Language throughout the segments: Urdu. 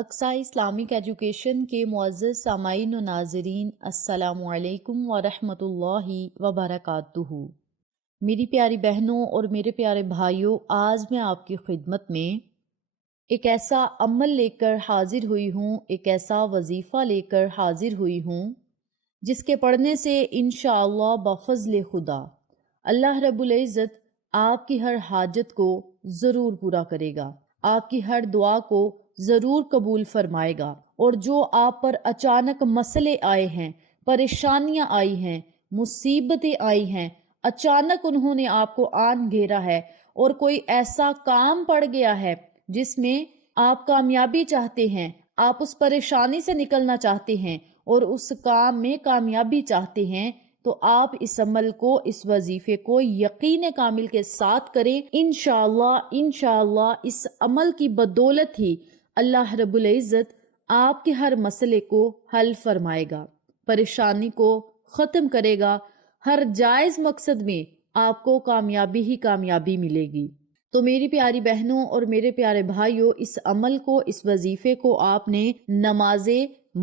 اقصی اسلامک ایجوکیشن کے معزز سامعین و ناظرین، السلام علیکم ورحمۃ اللہ وبرکاتہ۔ میری پیاری بہنوں اور میرے پیارے بھائیوں، آج میں آپ کی خدمت میں ایک ایسا عمل لے کر حاضر ہوئی ہوں، ایک ایسا وظیفہ لے کر حاضر ہوئی ہوں جس کے پڑھنے سے انشاءاللہ بفضل خدا اللہ رب العزت آپ کی ہر حاجت کو ضرور پورا کرے گا، آپ کی ہر دعا کو ضرور قبول فرمائے گا، اور جو آپ پر اچانک مسئلے آئے ہیں، پریشانیاں آئی ہیں، مصیبتیں آئی ہیں، اچانک انہوں نے آپ کو آن گھیرا ہے اور کوئی ایسا کام پڑ گیا ہے جس میں آپ کامیابی چاہتے ہیں، آپ اس پریشانی سے نکلنا چاہتے ہیں اور اس کام میں کامیابی چاہتے ہیں، تو آپ اس عمل کو، اس وظیفے کو یقین کامل کے ساتھ کریں۔ انشاءاللہ اس عمل کی بدولت ہی اللہ رب العزت آپ کے ہر مسئلے کو حل فرمائے گا، پریشانی کو ختم کرے گا، ہر جائز مقصد میں آپ کو کامیابی ہی کامیابی ملے گی۔ تو میری پیاری بہنوں اور میرے پیارے بھائیوں، اس عمل کو، اس وظیفے کو آپ نے نماز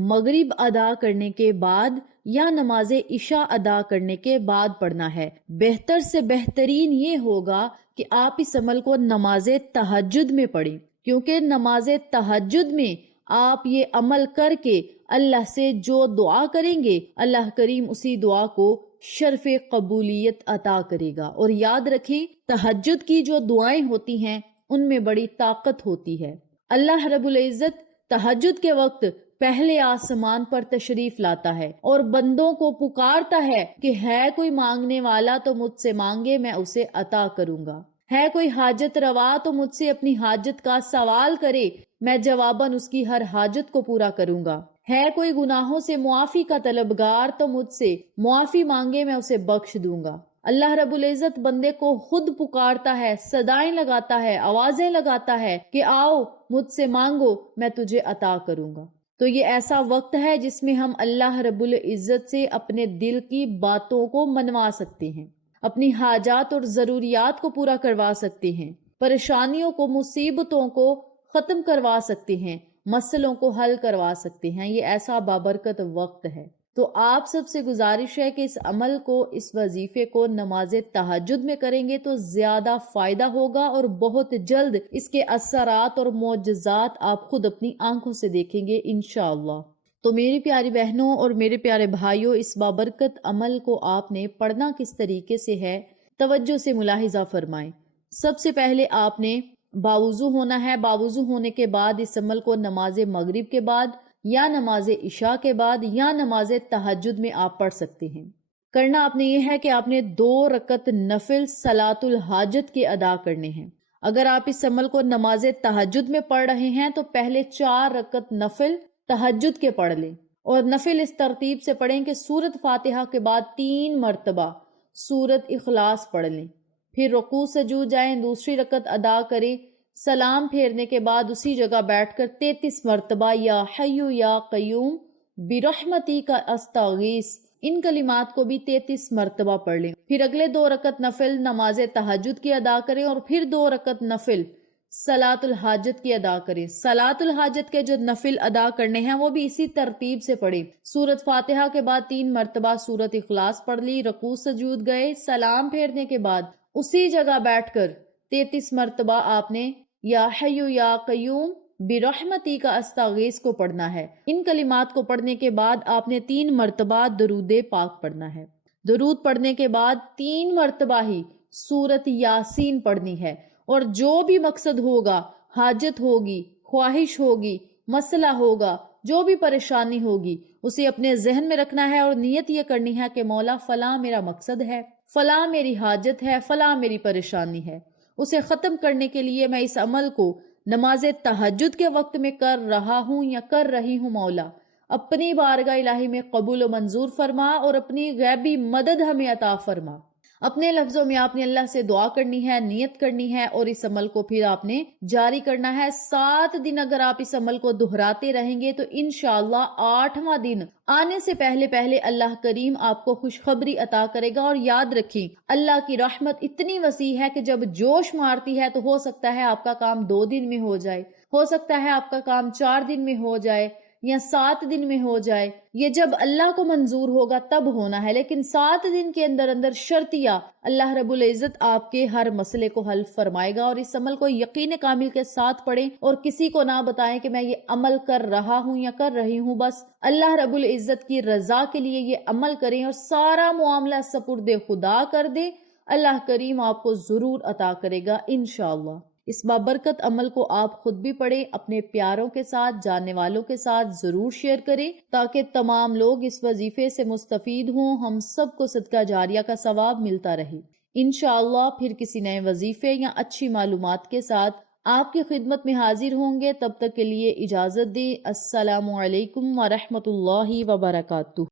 مغرب ادا کرنے کے بعد یا نماز عشاء ادا کرنے کے بعد پڑھنا ہے۔ بہتر سے بہترین یہ ہوگا کہ آپ اس عمل کو نماز تہجد میں پڑھیں، کیونکہ نماز تہجد میں آپ یہ عمل کر کے اللہ سے جو دعا کریں گے، اللہ کریم اسی دعا کو شرف قبولیت عطا کرے گا۔ اور یاد رکھیں، تہجد کی جو دعائیں ہوتی ہیں ان میں بڑی طاقت ہوتی ہے۔ اللہ رب العزت تہجد کے وقت پہلے آسمان پر تشریف لاتا ہے اور بندوں کو پکارتا ہے کہ ہے کوئی مانگنے والا تو مجھ سے مانگے، میں اسے عطا کروں گا۔ ہے کوئی حاجت روا تو مجھ سے اپنی حاجت کا سوال کرے، میں جواباً اس کی ہر حاجت کو پورا کروں گا۔ ہے کوئی گناہوں سے معافی کا طلبگار تو مجھ سے معافی مانگے، میں اسے بخش دوں گا۔ اللہ رب العزت بندے کو خود پکارتا ہے، صدائیں لگاتا ہے، آوازیں لگاتا ہے کہ آؤ مجھ سے مانگو، میں تجھے عطا کروں گا۔ تو یہ ایسا وقت ہے جس میں ہم اللہ رب العزت سے اپنے دل کی باتوں کو منوا سکتے ہیں، اپنی حاجات اور ضروریات کو پورا کروا سکتے ہیں، پریشانیوں کو، مصیبتوں کو ختم کروا سکتے ہیں، مسئلوں کو حل کروا سکتے ہیں۔ یہ ایسا بابرکت وقت ہے۔ تو آپ سب سے گزارش ہے کہ اس عمل کو، اس وظیفے کو نماز تہجد میں کریں گے تو زیادہ فائدہ ہوگا، اور بہت جلد اس کے اثرات اور معجزات آپ خود اپنی آنکھوں سے دیکھیں گے انشاءاللہ۔ تو میری پیاری بہنوں اور میرے پیارے بھائیوں، اس بابرکت عمل کو آپ نے پڑھنا کس طریقے سے ہے، توجہ سے ملاحظہ فرمائیں۔ سب سے پہلے آپ نے باوضو ہونا ہے۔ باوضو ہونے کے بعد اس عمل کو نماز مغرب کے بعد یا نماز عشاء کے بعد یا نماز تہجد میں آپ پڑھ سکتے ہیں۔ کرنا آپ نے یہ ہے کہ آپ نے 2 رکعت نفل صلاۃ الحاجت کے ادا کرنے ہیں۔ اگر آپ اس عمل کو نماز تہجد میں پڑھ رہے ہیں تو پہلے 4 رکعت نفل تہجد کے پڑھ لیں، اور نفل اس ترتیب سے پڑھیں کہ سورۃ فاتحہ کے بعد 3 مرتبہ سورۃ اخلاص پڑھ لیں، پھر رکوع سجود جائیں، دوسری رکعت ادا کریں، سلام پھیرنے کے بعد اسی جگہ بیٹھ کر 33 مرتبہ یا حی یا قیوم برحمتی کا استغیث، ان کلمات کو بھی 33 مرتبہ پڑھ لیں۔ پھر اگلے 2 رکعت نفل نماز تہجد کی ادا کریں، اور پھر 2 رکعت نفل صلاۃ الحاجت کی ادا کریں۔ صلاۃ الحاجت کے جو نفل ادا کرنے ہیں وہ بھی اسی ترتیب سے پڑھیں۔ سورۃ فاتحہ کے بعد 3 مرتبہ سورۃ اخلاص پڑھ لی، رکوع سجود گئے، سلام پھیرنے کے بعد اسی جگہ بیٹھ کر 33 مرتبہ آپ نے یا حی یا قیوم برحمتی کا استغیث کو پڑھنا ہے۔ ان کلمات کو پڑھنے کے بعد آپ نے 3 مرتبہ درود پاک پڑھنا ہے۔ درود پڑھنے کے بعد 3 مرتبہ ہی سورۃ یاسین پڑھنی ہے، اور جو بھی مقصد ہوگا، حاجت ہوگی، خواہش ہوگی، مسئلہ ہوگا، جو بھی پریشانی ہوگی، اسے اپنے ذہن میں رکھنا ہے اور نیت یہ کرنی ہے کہ مولا فلاں میرا مقصد ہے، فلاں میری حاجت ہے، فلاں میری پریشانی ہے، اسے ختم کرنے کے لیے میں اس عمل کو نماز تہجد کے وقت میں کر رہا ہوں یا کر رہی ہوں، مولا اپنی بارگاہ الہی میں قبول و منظور فرما اور اپنی غیبی مدد ہمیں عطا فرما۔ اپنے لفظوں میں آپ نے اللہ سے دعا کرنی ہے، نیت کرنی ہے اور اس عمل کو پھر آپ نے جاری کرنا ہے۔ 7 دن اگر آپ اس عمل کو دہراتے رہیں گے تو انشاءاللہ 8واں دن آنے سے پہلے پہلے اللہ کریم آپ کو خوشخبری عطا کرے گا۔ اور یاد رکھیں اللہ کی رحمت اتنی وسیع ہے کہ جب جوش مارتی ہے تو ہو سکتا ہے آپ کا کام 2 دن میں ہو جائے، ہو سکتا ہے آپ کا کام 4 دن میں ہو جائے یا 7 دن میں ہو جائے۔ یہ جب اللہ کو منظور ہوگا تب ہونا ہے، لیکن 7 دن کے اندر اندر شرطیہ اللہ رب العزت آپ کے ہر مسئلے کو حل فرمائے گا۔ اور اس عمل کو یقین کامل کے ساتھ پڑھیں اور کسی کو نہ بتائیں کہ میں یہ عمل کر رہا ہوں یا کر رہی ہوں، بس اللہ رب العزت کی رضا کے لیے یہ عمل کریں اور سارا معاملہ سپرد خدا کر دیں۔ اللہ کریم آپ کو ضرور عطا کرے گا انشاءاللہ۔ اس بابرکت عمل کو آپ خود بھی پڑھیں، اپنے پیاروں کے ساتھ، جاننے والوں کے ساتھ ضرور شیئر کریں تاکہ تمام لوگ اس وظیفے سے مستفید ہوں، ہم سب کو صدقہ جاریہ کا ثواب ملتا رہے۔ انشاءاللہ پھر کسی نئے وظیفے یا اچھی معلومات کے ساتھ آپ کی خدمت میں حاضر ہوں گے، تب تک کے لیے اجازت دیں۔ السلام علیکم ورحمۃ اللہ وبرکاتہ۔